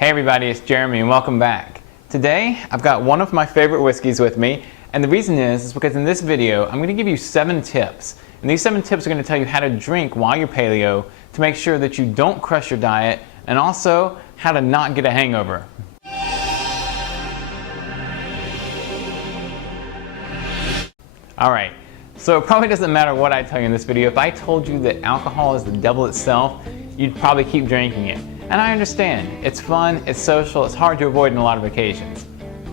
Hey everybody, it's Jeremy and welcome back. Today, I've got one of my favorite whiskeys with me, and the reason is because in this video, I'm going to give you 7 tips. And these 7 tips are going to tell you how to drink while you're paleo to make sure that you don't crush your diet, and also how to not get a hangover. Alright, so it probably doesn't matter what I tell you in this video. If I told you that alcohol is the devil itself, you'd probably keep drinking it. And I understand, it's fun, it's social, it's hard to avoid on a lot of occasions.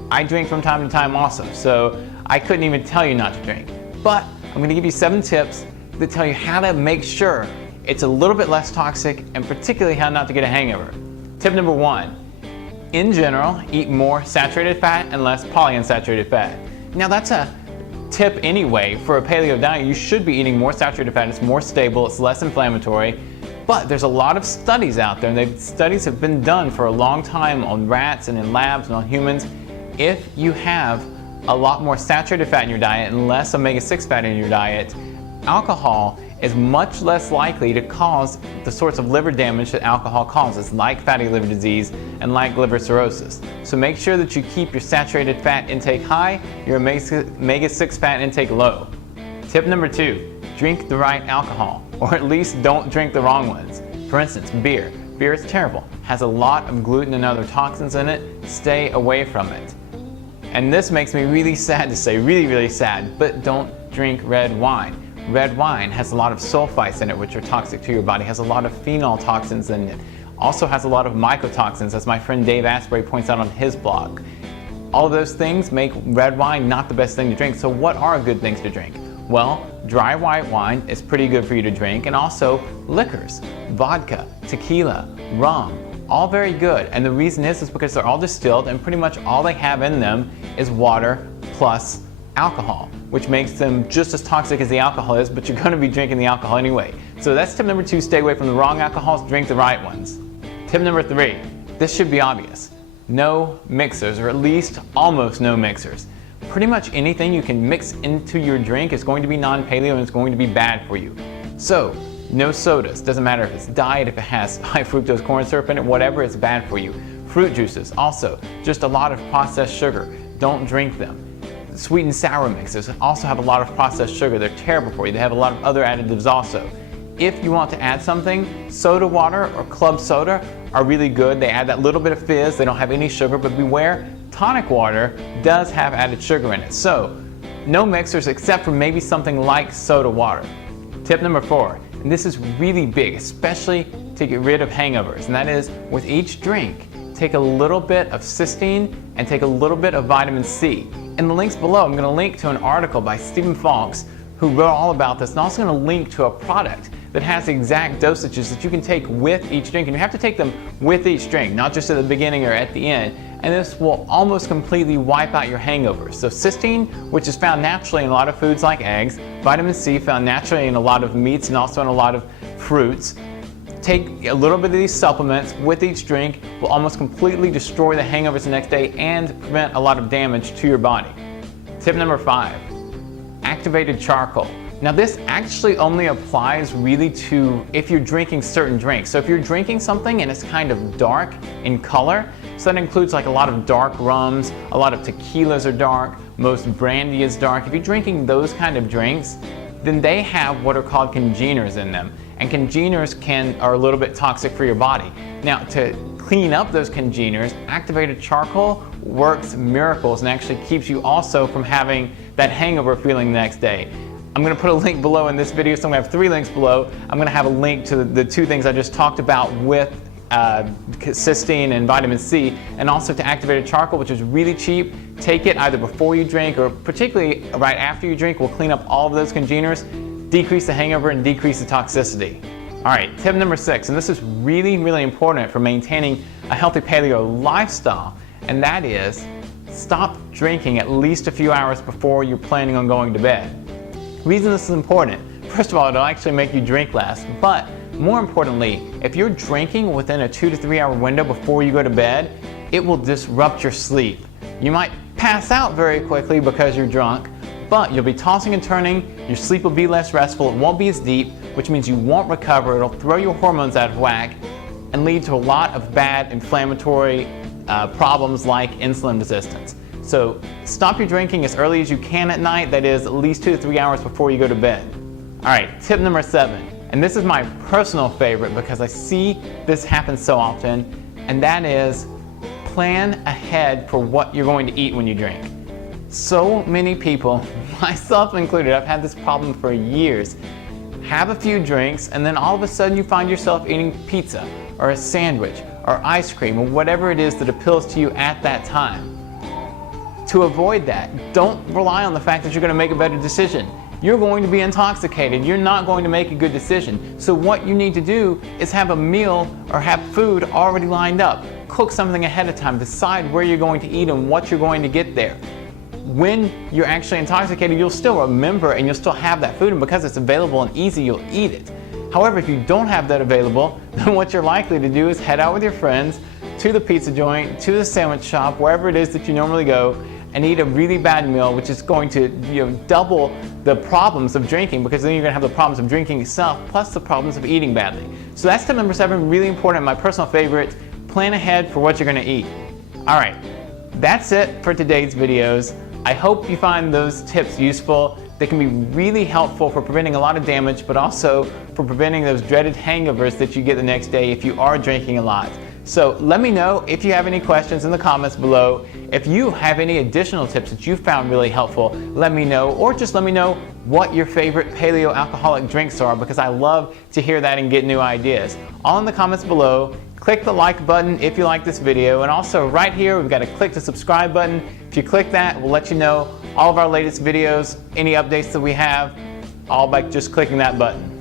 I drink from time to time also, so I couldn't even tell you not to drink. But I'm going to give you 7 tips that tell you how to make sure it's a little bit less toxic, and particularly how not to get a hangover. Tip number 1, in general, eat more saturated fat and less polyunsaturated fat. Now that's a tip anyway. For a paleo diet, you should be eating more saturated fat. It's more stable, it's less inflammatory. But there's a lot of studies out there, and studies have been done for a long time on rats and in labs and on humans. If you have a lot more saturated fat in your diet and less omega-6 fat in your diet, alcohol is much less likely to cause the sorts of liver damage that alcohol causes, like fatty liver disease and like liver cirrhosis. So make sure that you keep your saturated fat intake high, your omega-6 fat intake low. Tip number 2, drink the right alcohol, or at least don't drink the wrong ones. For instance, beer. Beer is terrible, has a lot of gluten and other toxins in it. Stay away from it. And this makes me really sad to say, really sad, but don't drink red wine. Red wine has a lot of sulfites in it, which are toxic to your body, has a lot of phenol toxins in it, also has a lot of mycotoxins, as my friend Dave Asprey points out on his blog. All of those things make red wine not the best thing to drink. So what are good things to drink? Well, dry white wine is pretty good for you to drink, and also liquors, vodka, tequila, rum, all very good. And the reason is because they're all distilled, and pretty much all they have in them is water plus alcohol, which makes them just as toxic as the alcohol is, but you're going to be drinking the alcohol anyway. So that's tip number 2, stay away from the wrong alcohols, drink the right ones. Tip number 3, this should be obvious. No mixers, or at least almost no mixers. Pretty much anything you can mix into your drink is going to be non-paleo and it's going to be bad for you. So, no sodas, doesn't matter if it's diet, if it has high fructose corn syrup in it, whatever, it's bad for you. Fruit juices, also, just a lot of processed sugar, don't drink them. Sweet and sour mixes also have a lot of processed sugar, they're terrible for you, they have a lot of other additives also. If you want to add something, soda water or club soda are really good. They add that little bit of fizz, they don't have any sugar, but beware, tonic water does have added sugar in it. So, no mixers except for maybe something like soda water. Tip number 4, and this is really big, especially to get rid of hangovers, and that is, with each drink, take a little bit of cysteine and take a little bit of vitamin C. In the links below, I'm going to link to an article by Stephen Fawkes who wrote all about this, and also going to link to a product that has the exact dosages that you can take with each drink, and you have to take them with each drink, not just at the beginning or at the end, and this will almost completely wipe out your hangovers. So cysteine, which is found naturally in a lot of foods like eggs, vitamin C found naturally in a lot of meats and also in a lot of fruits. Take a little bit of these supplements with each drink, will almost completely destroy the hangovers the next day and prevent a lot of damage to your body. Tip number 5, activated charcoal. Now this actually only applies really to if you're drinking certain drinks. So if you're drinking something and it's kind of dark in color, so that includes like a lot of dark rums, a lot of tequilas are dark, most brandy is dark. If you're drinking those kind of drinks, then they have what are called congeners in them. And congeners are a little bit toxic for your body. Now to clean up those congeners, activated charcoal works miracles and actually keeps you also from having that hangover feeling the next day. I'm going to put a link below in this video, so I'm going to have 3 links below. I'm going to have a link to the 2 things I just talked about with cysteine and vitamin C, and also to activated charcoal, which is really cheap. Take it either before you drink or particularly right after you drink. Will clean up all of those congeners, decrease the hangover, and decrease the toxicity. Alright, tip number 6, and this is really important for maintaining a healthy paleo lifestyle, and that is stop drinking at least a few hours before you're planning on going to bed. The reason this is important, first of all, it'll actually make you drink less, but more importantly, if you're drinking within a 2 to 3 hour window before you go to bed, it will disrupt your sleep. You might pass out very quickly because you're drunk, but you'll be tossing and turning, your sleep will be less restful, it won't be as deep, which means you won't recover, it'll throw your hormones out of whack, and lead to a lot of bad inflammatory problems like insulin resistance. So stop your drinking as early as you can at night, that is at least 2 to 3 hours before you go to bed. All right, tip number 7, and this is my personal favorite because I see this happen so often, and that is plan ahead for what you're going to eat when you drink. So many people, myself included, I've had this problem for years, have a few drinks and then all of a sudden you find yourself eating pizza or a sandwich or ice cream or whatever it is that appeals to you at that time. To avoid that, don't rely on the fact that you're going to make a better decision. You're going to be intoxicated. You're not going to make a good decision. So what you need to do is have a meal or have food already lined up. Cook something ahead of time. Decide where you're going to eat and what you're going to get there. When you're actually intoxicated, you'll still remember and you'll still have that food, and because it's available and easy, you'll eat it. However, if you don't have that available, then what you're likely to do is head out with your friends to the pizza joint, to the sandwich shop, wherever it is that you normally go, and eat a really bad meal, which is going to double the problems of drinking, because then you're going to have the problems of drinking itself plus the problems of eating badly. So that's tip number 7, really important, my personal favorite. Plan ahead for what you're going to eat. All right, that's it for today's videos. I hope you find those tips useful. They can be really helpful for preventing a lot of damage, but also for preventing those dreaded hangovers that you get the next day if you are drinking a lot. So let me know if you have any questions in the comments below. If you have any additional tips that you found really helpful, let me know, or just let me know what your favorite paleo alcoholic drinks are, because I love to hear that and get new ideas. All in the comments below. Click the like button if you like this video, and also right here we've got a click to subscribe button. If you click that, we'll let you know all of our latest videos, any updates that we have, all by just clicking that button.